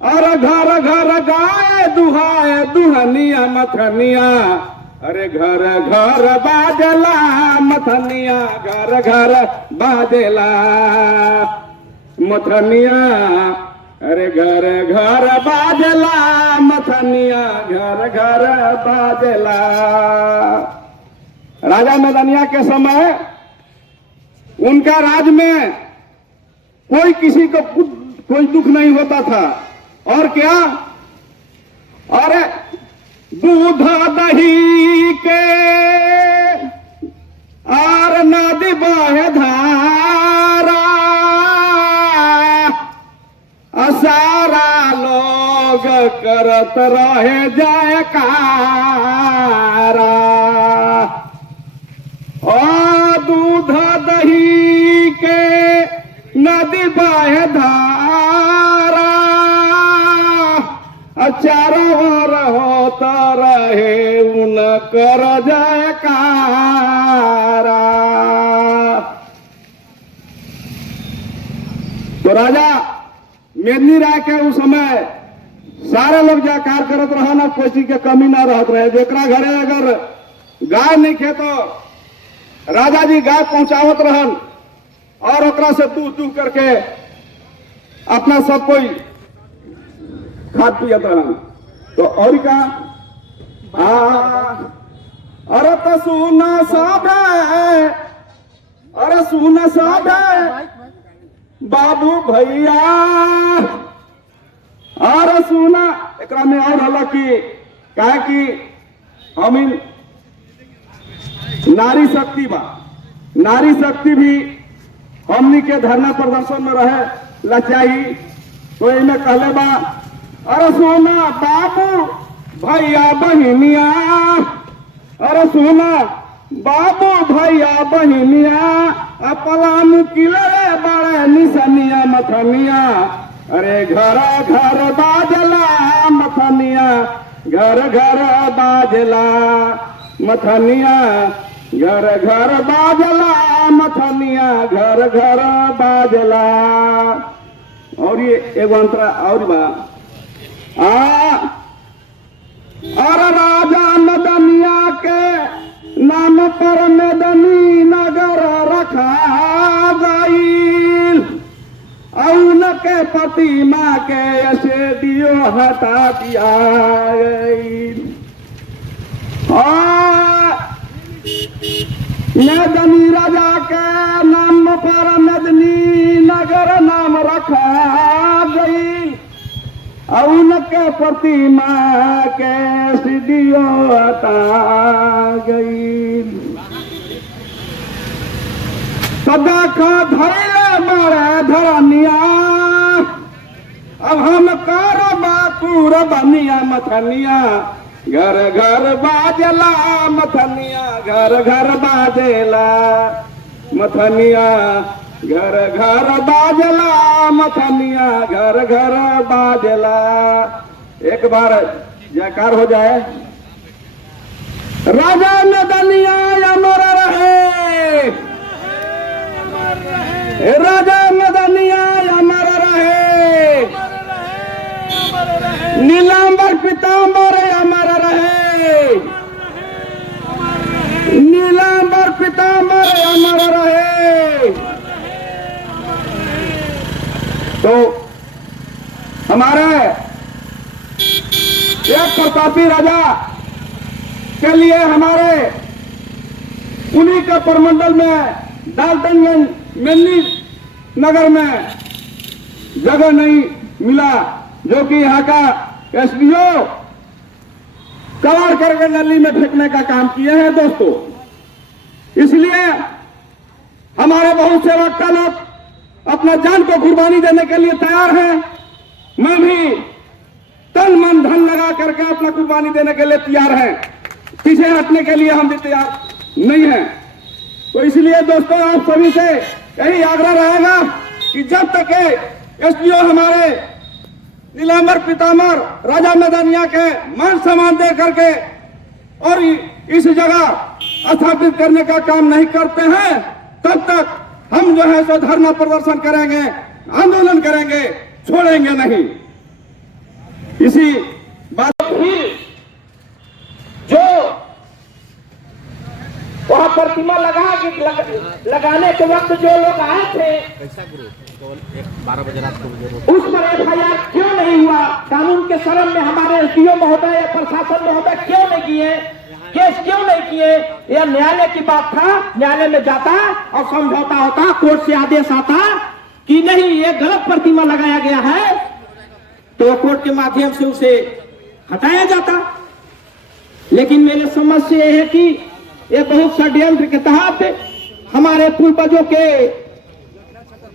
और घर घर गाए दुहाए दुहनिया मथनिया, अरे घर घर बाजला मथनिया, घर घर बाजला मथनिया, अरे घर घर बाजला मथनिया, घर घर बाजला। राजा मैदानिया के समय उनका राज में कोई किसी को कोई दुख नहीं होता था। और क्या, अरे दूध दही के आर नदी बहे धारा, सारा लोग करत रहे जयकारा। और दूध दही के नदी बहे धारा, चारों ओर होता रहे उनकर जयकारा। तो राजा मेदिनी राय के उस समय सारे लोग जयकार करत रहा ना, कोई के कमी ना रहत रहे। जेकरा घरे अगर गाय नहीं खे तो राजा जी गाय पहुंचावत रहन और ओकरा से दूध दूध करके अपना सब कोई खाद पियत रहन। तो और का अरे तो सुना सब है, अरे सुना सब है बाबू भैया, अरे सुना एकरा में और अलग की कहे कि हम नारी शक्ति बा, नारी शक्ति भी हमनी के धरना प्रदर्शन में रहे लचाई। तो इनमें कहले बा, अरे सोना बाबू भैया बहिनिया, अरे सोना बाबू भैया बहिनिया, अपला मुकिले बड़े निसनिया मथनिया, अरे घर घर बाजला मथनिया, घर घर बाजला मथनिया, घर घर बाजला मथनिया, घर घर बाजला। और ये एक अंतरा और बा, अरे राजा मदनिया के नाम पर मेदनी नगर रखा गई, उनके प्रतिमा के शेडियो हटा दिया गई। मेदनी राजा के नाम पर मेदनी नगर नाम रखा गई, उनके प्रतिमा के सीढ़ियों हटा गई। सदा का धैर्य बड़े धरनिया, अब हम कर बाकुर बनिया मथनिया, घर घर बाजला मथनिया, घर घर बाजेला मथनिया, घर घर बाजला मथनिया, घर घर बाजला। एक बार जयकार हो जाए। राजा मदनिया अमर रहे, राजा मदनिया अमर रहे, नीलांबर पीतांबर अमर रहे, नीलांबर पीतांबर अमर रहे। तो हमारे एक प्रतापी राजा के लिए हमारे उन्हीं के प्रमंडल में डाल्टनगंज मेदिनी नगर में जगह नहीं मिला, जो कि यहाँ का एसडीओ कवर करके नली में फेंकने का काम किए हैं दोस्तों। इसलिए हमारे बहुत से वक्ता लोग अपना जान को कुर्बानी देने के लिए तैयार हैं। मैं भी तन मन धन लगा करके अपना कुर्बानी देने के लिए तैयार है, पीछे हटने के लिए हम भी तैयार नहीं हैं। तो इसलिए दोस्तों आप सभी से यही आग्रह रहेगा कि जब तक एसडीओ हमारे नीलांबर पीतांबर राजा मैदानिया के मान सम्मान दे करके और इस जगह स्थापित करने का काम नहीं करते हैं, तब तक हम जो है सो धरना प्रदर्शन करेंगे, आंदोलन करेंगे, छोड़ेंगे नहीं। इसी बात फिर जो वहां प्रतिमा लगाने के वक्त जो लोग आए थे, 12 बजे रात को उस पर FIR क्यों नहीं हुआ? कानून के शरण में हमारे SDO महोदय या प्रशासन महोदय क्यों नहीं किए? केस क्यों नहीं किए? यह न्यायालय की बात था, न्यायालय में जाता और समझौता होता, कोर्ट से आदेश आता कि नहीं ये गलत प्रतिमा लगाया गया है, तो कोर्ट के माध्यम से उसे हटाया जाता। लेकिन मेरे समझ से यह है कि यह बहुत षड्यंत्र के तहत हमारे पूर्वजों के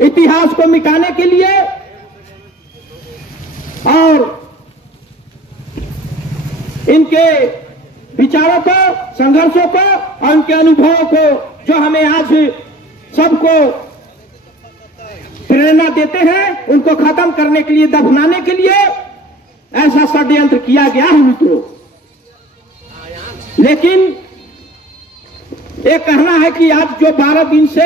इतिहास को मिटाने के लिए और इनके विचारों को, संघर्षों को और उनके अनुभवों को जो हमें आज सबको प्रेरणा देते हैं, उनको खत्म करने के लिए, दफनाने के लिए ऐसा षड्यंत्र किया गया है मित्रों। लेकिन ये कहना है कि आज जो 12 दिन से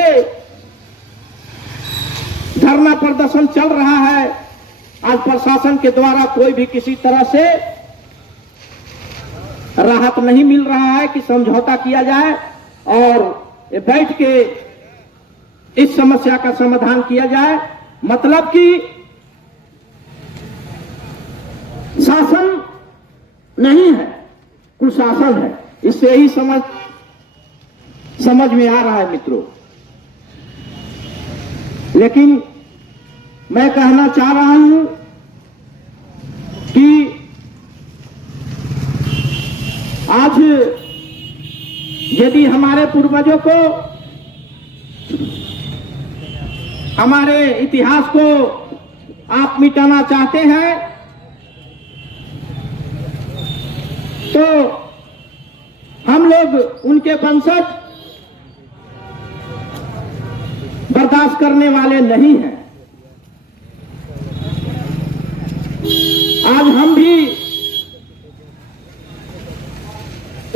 धरना प्रदर्शन चल रहा है, आज प्रशासन के द्वारा कोई भी किसी तरह से राहत नहीं मिल रहा है कि समझौता किया जाए और बैठ के इस समस्या का समाधान किया जाए। मतलब कि शासन नहीं है, कुशासन है। इससे ही समझ में आ रहा है मित्रों। लेकिन मैं कहना चाह रहा हूं कि आज यदि हमारे पूर्वजों को, हमारे इतिहास को आप मिटाना चाहते हैं तो हम लोग उनके वंशज बर्दाश्त करने वाले नहीं हैं। आज हम भी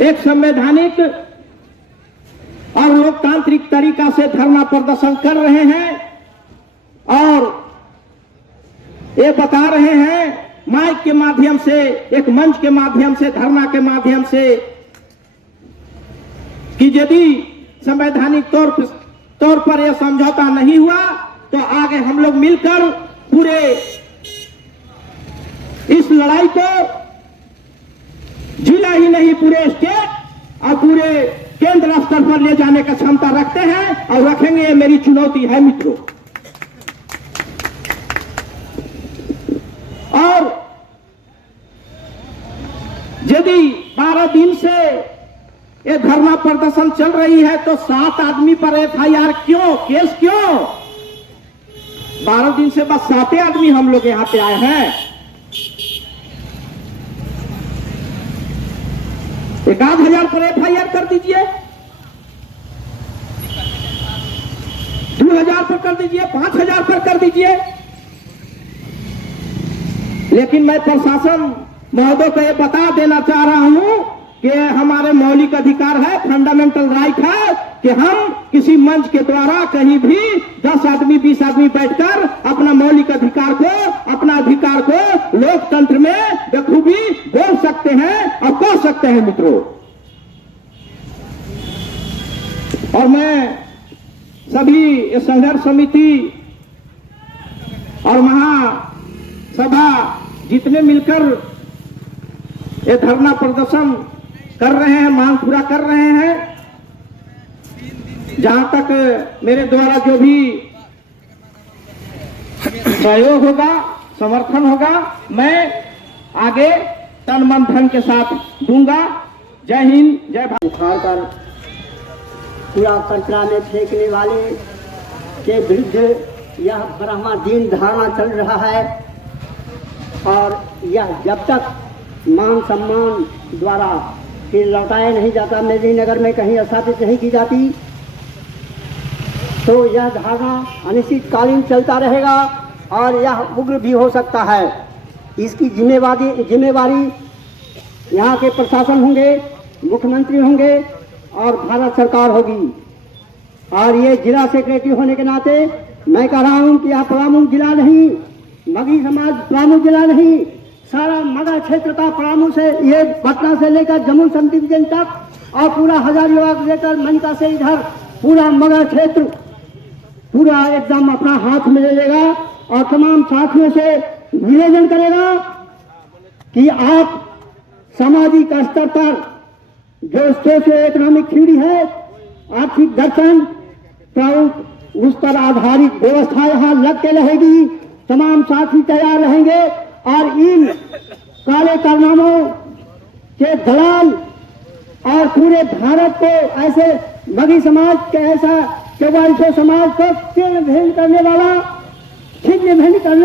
एक संवैधानिक और लोकतांत्रिक तरीका से धरना प्रदर्शन कर रहे हैं और ये बता रहे हैं माइक के माध्यम से, एक मंच के माध्यम से, धरना के माध्यम से कि यदि संवैधानिक तौर पर यह समझौता नहीं हुआ तो आगे हम लोग मिलकर पूरे इस लड़ाई को जिला ही नहीं पूरे स्टेट और पूरे केंद्र स्तर पर ले जाने का क्षमता रखते हैं और रखेंगे। ये मेरी चुनौती है मित्रों। और यदि 12 दिन से ये धरना प्रदर्शन चल रही है तो 7 आदमी पर FIR क्यों, केस क्यों? 12 दिन से बस 7 आदमी हम लोग यहां पे आए हैं। 1,000 पर FIR कर दीजिए, 2,000 पर कर दीजिए, 5,000 पर कर दीजिए। लेकिन मैं प्रशासन महोदय को यह बता देना चाह रहा हूं कि हमारे मौलिक अधिकार है, फंडामेंटल राइट है कि हम किसी मंच के द्वारा कहीं भी 10 आदमी 20 आदमी बैठकर अपना मौलिक अधिकार को, अपना अधिकार को लोकतंत्र में बखूबी बोल सकते हैं और कह सकते हैं मित्रों। और मैं सभी संघर्ष समिति और महासभा जितने मिलकर ये धरना प्रदर्शन कर रहे हैं, मांग पूरा कर रहे हैं, जहां तक मेरे द्वारा जो भी सहयोग होगा, समर्थन होगा, मैं आगे तन मन धन के साथ दूंगा। जय हिंद, जय भारत। उखाड़ कर कूड़ा कचरा में फेंकने वाले के विरुद्ध यह ब्रह्मादीन धारणा चल रहा है और यह जब तक मान सम्मान द्वारा फिर लौटाया नहीं जाता, मेदिनीनगर में कहीं स्थापित नहीं की जाती, तो यह धारणा अनिश्चितकालीन चलता रहेगा और यह उग्र भी हो सकता है। इसकी जिम्मेवारी यहाँ के प्रशासन होंगे, मुख्यमंत्री होंगे और भारत सरकार होगी। और ये जिला सेक्रेटरी होने के नाते मैं कह रहा हूँ कि यह प्रमुख जिला नहीं, मगही समाज प्रमुख जिला नहीं, सारा मगध क्षेत्र का पलामू से ये पटना से लेकर जम्मू सब डिवीजन तक और पूरा हजारीबाग लेकर मनका से इधर पूरा मगध क्षेत्र पूरा एकदम अपना हाथ में ले लेगा और तमाम साथियों से निवेदन करेगा कि आप सामाजिक स्तर पर जो सोशियो इकोनॉमिक थ्योरी है, आर्थिक दर्शन उस पर आधारित व्यवस्था यहाँ लग के रहेगी। तमाम साथी तैयार रहेंगे और इन काले कारनामों के दलाल और पूरे भारत को ऐसे मगही समाज के ऐसा 4400 समाज को छिन्न भिन्न करने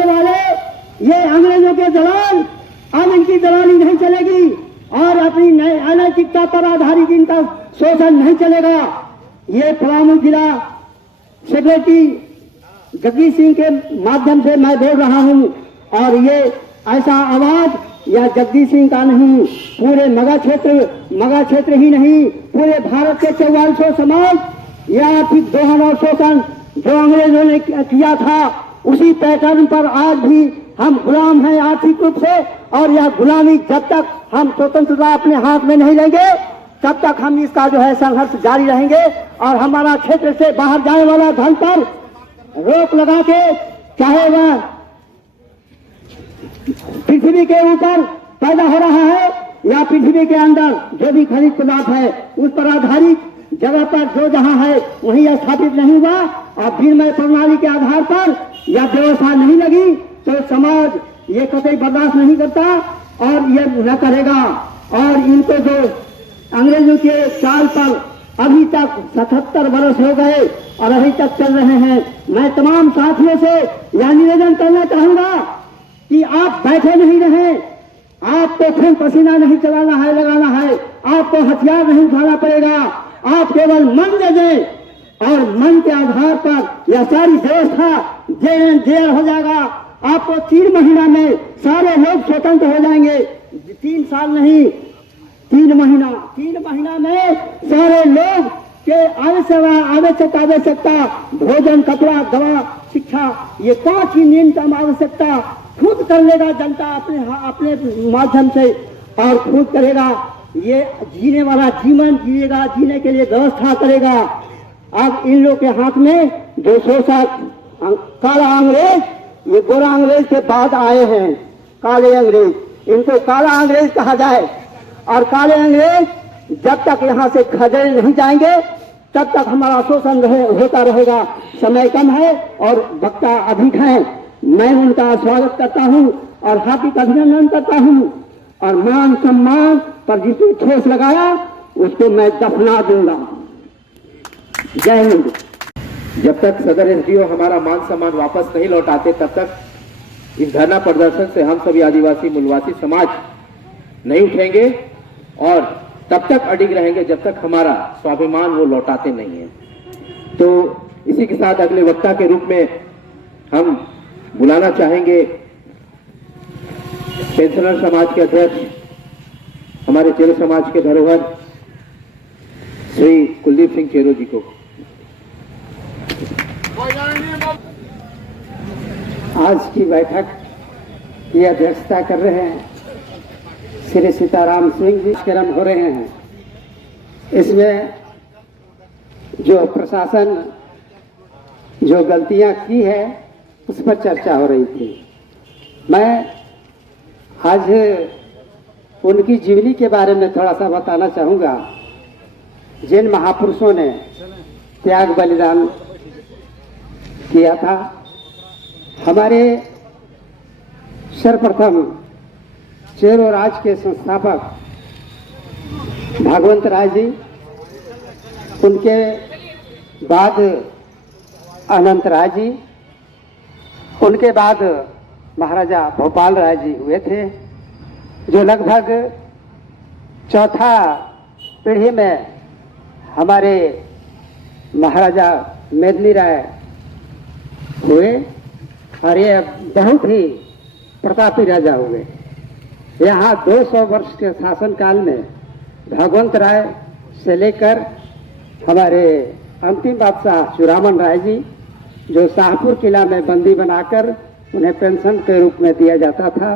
वाले ये अंग्रेजों के दलाल, अब इनकी दलाली नहीं चलेगी और अपनी अनैतिकता पर आधारित इनका शोषण नहीं चलेगा। ये पलामू जिला सेक्रेटरी जगदीश सिंह के माध्यम से मैं बोल रहा हूं और ये ऐसा आवाज या जगदीश सिंह का नहीं, पूरे मगध क्षेत्र ही नहीं, पूरे भारत के 4400 समाज या आर्थिक दोहन और शोषण जो अंग्रेजों ने किया था उसी पैटर्न पर आज भी हम गुलाम हैं आर्थिक रूप से। और यह गुलामी जब तक हम स्वतंत्रता अपने हाथ में नहीं लेंगे तब तक हम इसका जो है संघर्ष जारी रहेंगे और हमारा क्षेत्र से बाहर जाने वाला धन पर रोक लगा के, चाहे वह पृथ्वी के ऊपर पैदा हो रहा है या पृथ्वी के अंदर जो भी खनिज पदार्थ है उस पर आधारित जगह पर जो जहां है वहीं स्थापित नहीं हुआ और विनिमय प्रणाली के आधार पर या व्यवस्था नहीं लगी तो समाज ये कतई बर्दाश्त नहीं करता और ये न करेगा। और इनको जो अंग्रेजों के चाल पर अभी तक 77 वर्ष हो गए और अभी तक चल रहे हैं। मैं तमाम साथियों से यह निवेदन करना चाहूंगा कि आप बैठे नहीं रहे, आपको खून पसीना नहीं लगाना है, आपको हथियार नहीं उठाना पड़ेगा, आप केवल मन दे दें और मन के आधार पर यह सारी व्यवस्था जेल हो जाएगा। आपको 3 महीना में सारे लोग स्वतंत्र हो जाएंगे। 3 साल नहीं, 3 महीना में सारे लोग के आवश्यकता भोजन, कपड़ा, दवा, शिक्षा, ये 5 ही न्यूनतम आवश्यकता खुद कर लेगा जनता अपने माध्यम से और खुद करेगा। ये जीने वाला जीवन जिएगा, जीने के लिए व्यवस्था करेगा। अब इन लोग के हाथ में जो शोषक काला अंग्रेज, ये गोरा अंग्रेज के बाद आए हैं काले अंग्रेज, इनको काला अंग्रेज कहा जाए। और काले अंग्रेज जब तक यहाँ से खदेड़े नहीं जाएंगे तब तक हमारा शोषण होता रहेगा। समय कम है और वक्ता अधिक है। मैं उनका स्वागत करता हूँ और हार्दिक अभिनंदन करता हूँ और मान सम्मान पर जिसने ठोस लगाया उसको मैं दफना दूंगा। जय हिंद। जब तक सदर एसडीओ हमारा मान सम्मान वापस नहीं लौटाते तब तक इस धरना प्रदर्शन से हम सभी आदिवासी मूलवासी समाज नहीं उठेंगे और तब तक अडिग रहेंगे जब तक हमारा स्वाभिमान वो लौटाते नहीं है। तो इसी के साथ अगले वक्ता के रूप में हम बुलाना चाहेंगे पेंशनर समाज के अध्यक्ष, हमारे चेरो समाज के धरोहर श्री कुलदीप सिंह चेरो जी को। आज की बैठक की अध्यक्षता कर रहे हैं श्री सीताराम सिंह जी, कार्यक्रम हो रहे हैं। इसमें जो प्रशासन जो गलतियां की है उस पर चर्चा हो रही थी। मैं आज उनकी जीवनी के बारे में थोड़ा सा बताना चाहूँगा। जिन महापुरुषों ने त्याग बलिदान किया था, हमारे सर्वप्रथम चेरो राज के संस्थापक भागवंत राय जी, उनके बाद अनंत राय जी, उनके बाद महाराजा भोपाल राय जी हुए थे, जो लगभग चौथा पीढ़ी में हमारे महाराजा मेदिनी राय हुए और ये बहुत ही प्रतापी राजा हुए। यहाँ 200 वर्ष के शासनकाल में भगवंत राय से लेकर हमारे अंतिम बादशाह चूड़ामन राय जी, जो शाहपुर किला में बंदी बनाकर उन्हें पेंशन के रूप में दिया जाता था,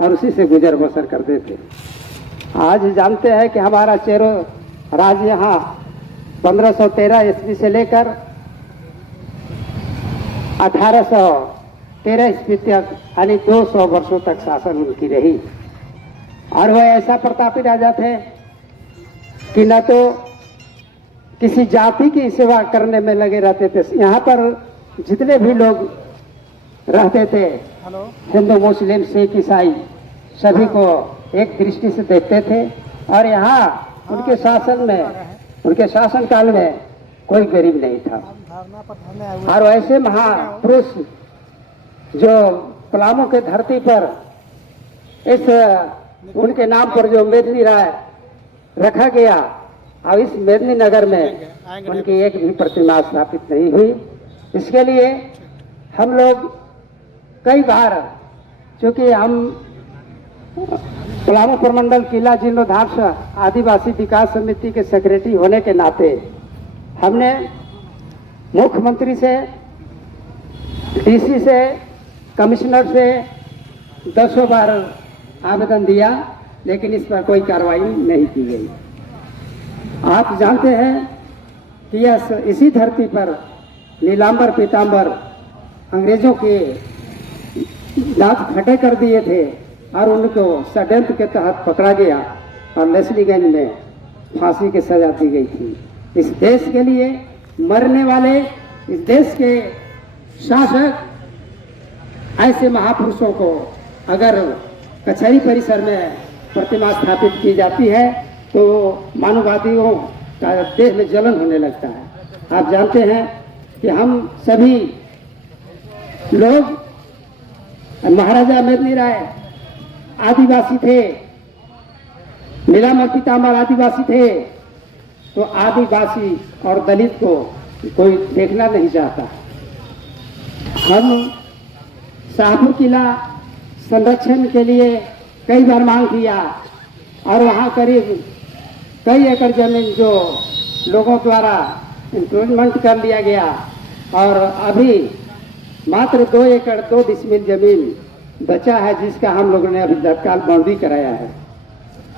और उसी से गुजर बसर करते थे। आज जानते हैं कि हमारा चेरो राज यहाँ 1513 ईस्वी से लेकर 1813 ईस्वी तक यानी 200 वर्षों तक शासन उनकी रही। और वह ऐसा प्रतापी राजा थे कि न तो किसी जाति की सेवा करने में लगे रहते थे। यहाँ पर जितने भी लोग रहते थे, हिंदू मुस्लिम सिख ईसाई, सभी को एक दृष्टि से देखते थे। और यहाँ उनके शासन काल में कोई गरीब नहीं था। और ऐसे महापुरुष जो पलामू के धरती पर इस उनके नाम पर जो मेदिनी राय रखा गया, और इस मेदिनी नगर में उनकी एक भी प्रतिमा स्थापित नहीं हुई। इसके लिए हम लोग कई बार, चूंकि हम पलामू प्रमंडल किला जीर्णोद्धार आदिवासी विकास समिति के सेक्रेटरी होने के नाते हमने मुख्यमंत्री से, डीसी से, कमिश्नर से 10 बार आवेदन दिया, लेकिन इस पर कोई कार्रवाई नहीं की गई। आप जानते हैं कि यह इसी धरती पर नीलांबर पीतांबर अंग्रेजों के दांत फटे कर दिए थे और उनको षड्यंत्र के तहत पकड़ा गया और लेस्लीगंज में फांसी की सजा दी गई थी। इस देश के लिए मरने वाले, इस देश के शासक, ऐसे महापुरुषों को अगर कचहरी परिसर में प्रतिमा स्थापित की जाती है तो मानववादियों का देह में जलन होने लगता है। आप जानते हैं कि हम सभी लोग, महाराजा मेदिनी राय आदिवासी थे, नीलांबर पीतांबर आदिवासी थे, तो आदिवासी और दलित को कोई देखना नहीं चाहता। हम शाहपुर किला संरक्षण के लिए कई बार मांग किया और वहाँ करीब कई एकड़ जमीन जो लोगों द्वारा इंक्रोचमेंट कर लिया गया और अभी मात्र 2 एकड़ 2 डिसमिल जमीन बचा है, जिसका हम लोगों ने अभी तत्काल बाउंड्री कराया है।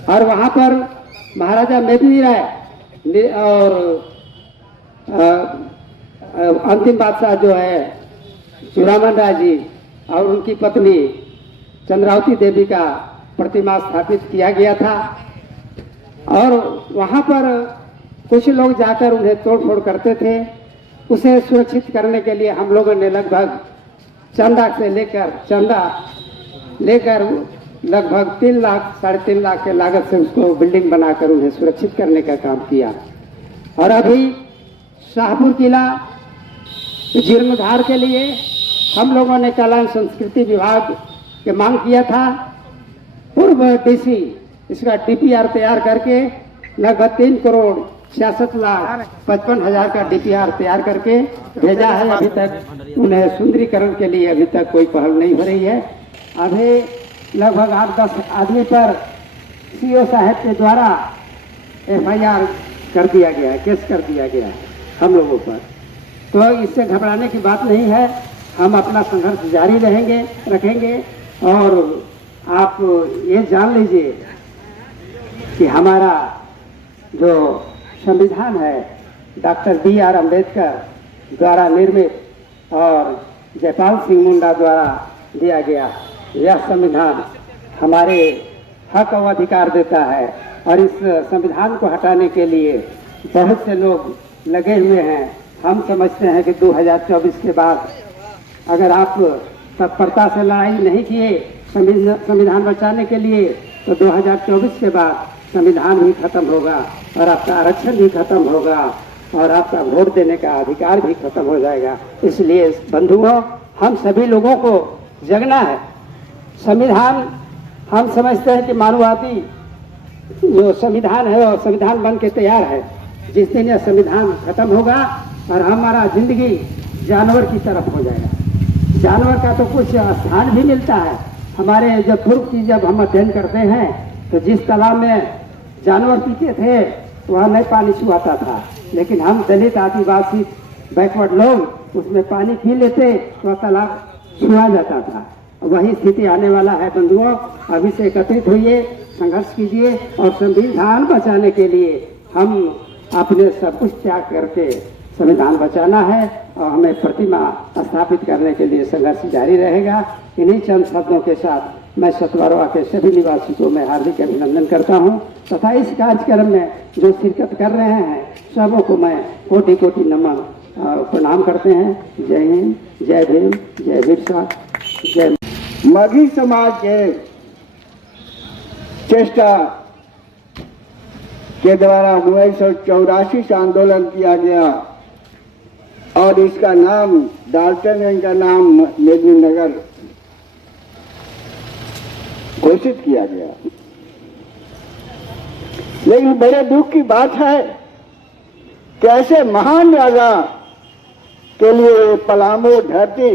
और वहाँ पर महाराजा मेदिनी राय और अंतिम बादशाह जो है चूड़ामन राय जी और उनकी पत्नी चंद्रावती देवी का प्रतिमा स्थापित किया गया था। और वहाँ पर कुछ लोग जाकर उन्हें तोड़फोड़ करते थे। उसे सुरक्षित करने के लिए हम लोगों ने लगभग चंदा लेकर लगभग 3 लाख 3.5 लाख के लागत से उसको बिल्डिंग बनाकर उन्हें सुरक्षित करने का काम किया। और अभी शाहपुर किला जीर्णोद्धार के लिए हम लोगों ने कला एवं संस्कृति विभाग के मांग किया था। पूर्व डीसी इसका डीपीआर तैयार करके लगभग 3,66,55,000 का डीपीआर तैयार करके भेजा है। अभी तक उन्हें सुंदरीकरण के लिए अभी तक कोई पहल नहीं हो रही है। अभी लगभग 8-10 आदमी पर सीओ साहब के द्वारा FIR कर दिया गया है, केस कर दिया गया है हम लोगों पर। तो इससे घबराने की बात नहीं है, हम अपना संघर्ष जारी रखेंगे। और आप ये जान लीजिए कि हमारा जो संविधान है डॉक्टर B.R. अम्बेडकर द्वारा निर्मित और जयपाल सिंह मुंडा द्वारा दिया गया, यह संविधान हमारे हक और अधिकार देता है। और इस संविधान को हटाने के लिए बहुत से लोग लगे हुए हैं। हम समझते हैं कि 2024 के बाद अगर आप तत्परता से लड़ाई नहीं किए संविधान बचाने के लिए, तो 2024 के बाद संविधान भी खत्म होगा और आपका आरक्षण भी खत्म होगा और आपका वोट देने का अधिकार भी खत्म हो जाएगा। इसलिए बंधुओं, हम सभी लोगों को जगना है। संविधान हम समझते हैं कि मानववादी जो संविधान है और संविधान बन के तैयार है। जिस दिन यह संविधान खत्म होगा और हमारा जिंदगी जानवर की तरफ हो जाएगा। जानवर का तो कुछ स्थान भी मिलता है। हमारे जब पूर्व की जब हम अध्ययन करते हैं तो जिस तालाब में जानवर पीते थे वहाँ नहीं पानी छुआता था, लेकिन हम दलित आदिवासी बैकवर्ड लोग उसमें पानी पी लेते तो तालाब छुआ जाता था। वही स्थिति आने वाला है। बंधुओं, अभी से एकत्रित होइए, संघर्ष कीजिए और संविधान बचाने के लिए हम अपने सब कुछ त्याग करके संविधान बचाना है और हमें प्रतिमा स्थापित करने के लिए संघर्ष जारी रहेगा। इन्हीं चंद शब्दों के साथ मैं सतवारवा के सभी निवासी को मैं हार्दिक अभिनंदन करता हूं तथा इस कार्यक्रम में जो शिरकत कर रहे हैं सबों को मैं कोटि कोटि नमन प्रणाम करते हैं। जय हिंद, जय भीम, जय बिरसा, जय। मगही समाज के चेष्टा के द्वारा 1984 से आंदोलन किया गया और इसका नाम डाल्टनगंज का नाम मेदिनीनगर घोषित किया गया। लेकिन बड़े दुख की बात है कि ऐसे महान राजा के लिए पलामू, धरती,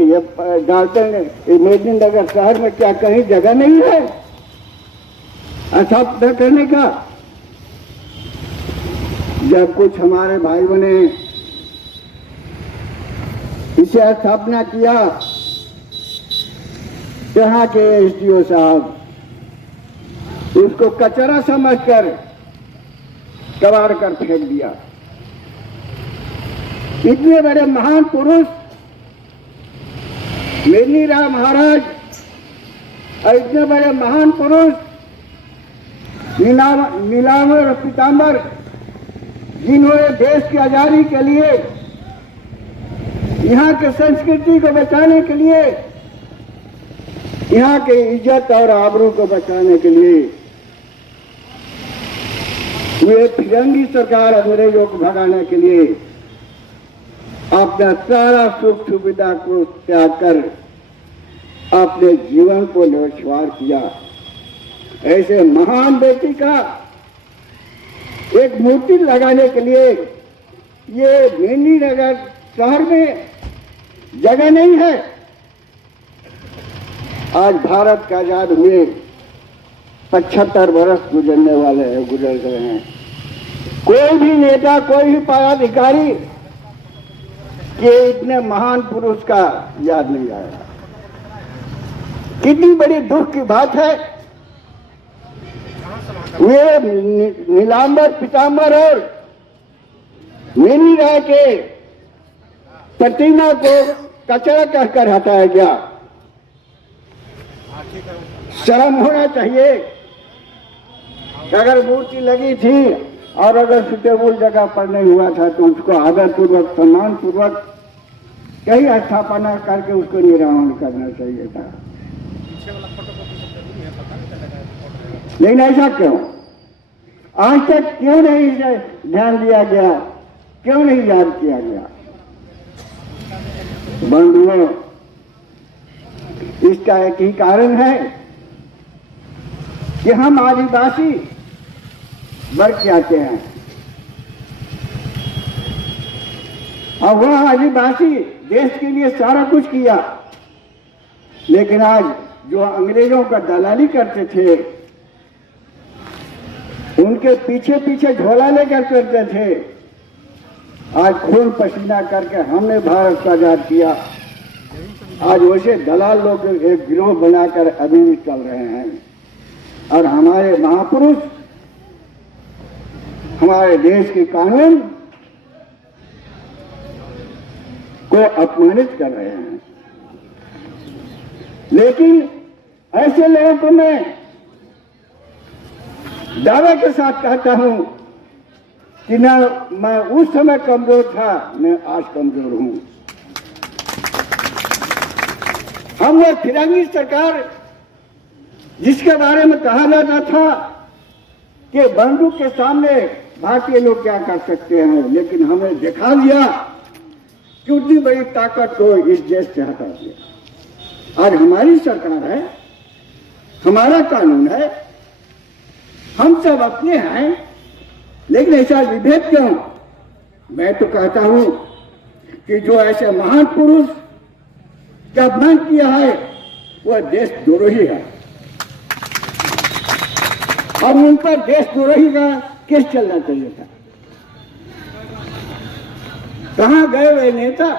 डाल्टनगंज, मेदिनीनगर शहर में क्या कहीं जगह नहीं है स्थापना करने का? जब कुछ हमारे भाइयों ने इसे स्थापना किया, यहाँ के एसडीओ साहब उसको कचरा समझकर कबाड़ कर फेंक दिया। इतने बड़े महान पुरुष मेदिनीराव महाराज और इतने बड़े महान पुरुष नीलांबर पीताम्बर जिन्होंने देश की आजादी के लिए, यहाँ के संस्कृति को बचाने के लिए, यहाँ के इज्जत और आबरू को बचाने के लिए वे फिरंगी सरकार अंग्रेजों को भगाने के लिए अपना सारा सुख सुविधा को त्याग कर अपने जीवन को न्यौछावर किया। ऐसे महान व्यक्ति का एक मूर्ति लगाने के लिए ये मेदिनीनगर शहर में जगह नहीं है। आज भारत का आजाद हुए 75 वर्ष गुजर गए हैं। कोई भी नेता, कोई भी पदाधिकारी के इतने महान पुरुष का याद नहीं आया। कितनी बड़ी दुख की बात है। वे नीलांबर पीताम्बर और मेदिनीराव के प्रतिमा को कचरा कहकर हटाया गया। शर्म होना चाहिए कि अगर मूर्ति लगी थी और अगर सुटेबल जगह पर नहीं हुआ था तो उसको आदर पूर्वक, सम्मान पूर्वक कहीं स्थापना करके उसको निर्माण करना चाहिए था। लेकिन ऐसा क्यों? आज तक क्यों नहीं ध्यान दिया गया? क्यों नहीं याद किया गया? बंधुओं, इसका एक ही कारण है कि हम आदिवासी वर्ग के आते हैं और वह आदिवासी देश के लिए सारा कुछ किया, लेकिन आज जो अंग्रेजों का दलाली करते थे, उनके पीछे पीछे झोला लेकर करते थे, आज खून पसीना करके हमने भारत को आजाद किया। आज वैसे दलाल लोग एक गिरोह बनाकर अभी भी चल रहे हैं और हमारे महापुरुष, हमारे देश के कानून को अपमानित कर रहे हैं। लेकिन ऐसे लोगों को मैं दावे के साथ कहता हूं कि न मैं उस समय कमजोर था, न आज कमजोर हूं। हम वो फिरंगी सरकार जिसके बारे में कहा जाता था कि बंदूक के सामने भारतीय लोग क्या कर सकते हैं, लेकिन हमने दिखा दिया कि उतनी बड़ी ताकत को इस देश से हटा दिया। आज हमारी सरकार है, हमारा कानून है, हम सब अपने हैं, लेकिन ऐसा विभेद क्यों? मैं तो कहता हूं कि जो ऐसे महान पुरुष का अपमान किया है वह देशद्रोही है और उन पर देशद्रोही का केस चलना चाहिए था। कहां गए वे नेता?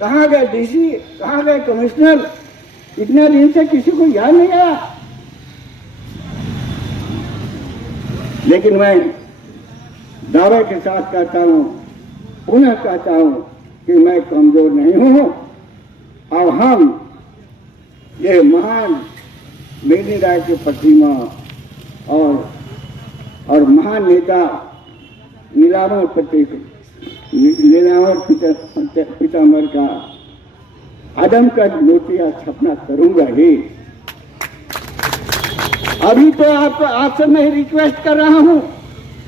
कहां गए डीसी? कहां गए कमिश्नर? इतने दिन से किसी को याद नहीं आया। लेकिन मैं दावे के साथ कहता हूं, पुनः कहता हूं कि मैं कमजोर नहीं हूं और हम ये महान मेदिनी राय की प्रतिमा और महान नेता नीलांबर पीताम्बर का आदमकद मूर्ति स्थापना करूंगा ही। अभी तो आपसे मैं रिक्वेस्ट कर रहा हूं,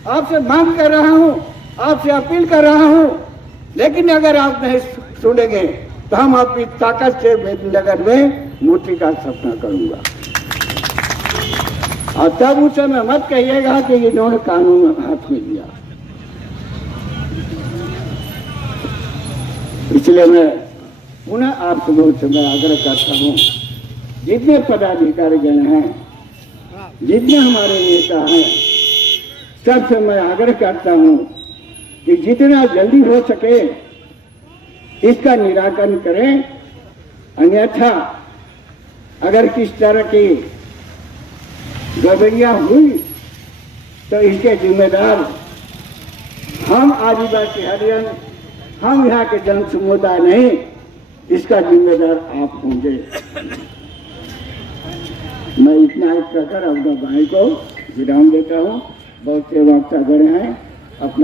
आपसे मांग कर रहा हूं, आपसे अपील कर रहा हूं, लेकिन अगर आप नहीं सुनेंगे तो हम अपनी ताकत से मेदिनीनगर में मूर्ति का स्थापना करूंगा। और तब उस समय मत कहिएगा कि इन्होंने कानून हाथ में लिया। इसलिए मैं पुनः आप लोगों से मैं आग्रह करता हूं, जितने पदाधिकारी गण हैं, जितने हमारे नेता हैं, सबसे मैं आग्रह करता हूं कि जितना जल्दी हो सके इसका निराकरण करें, अन्यथा अगर किस तरह की गड़बड़ियां हुई तो इसके जिम्मेदार हम आदिवासी हरिजन, हम यहाँ के जन समुदाय नहीं, इसका जिम्मेदार आप होंगे। मैं इतना ही कहकर अपना भाई को विराम देता हूँ। बहुत से वक्ता गण हैं, अपना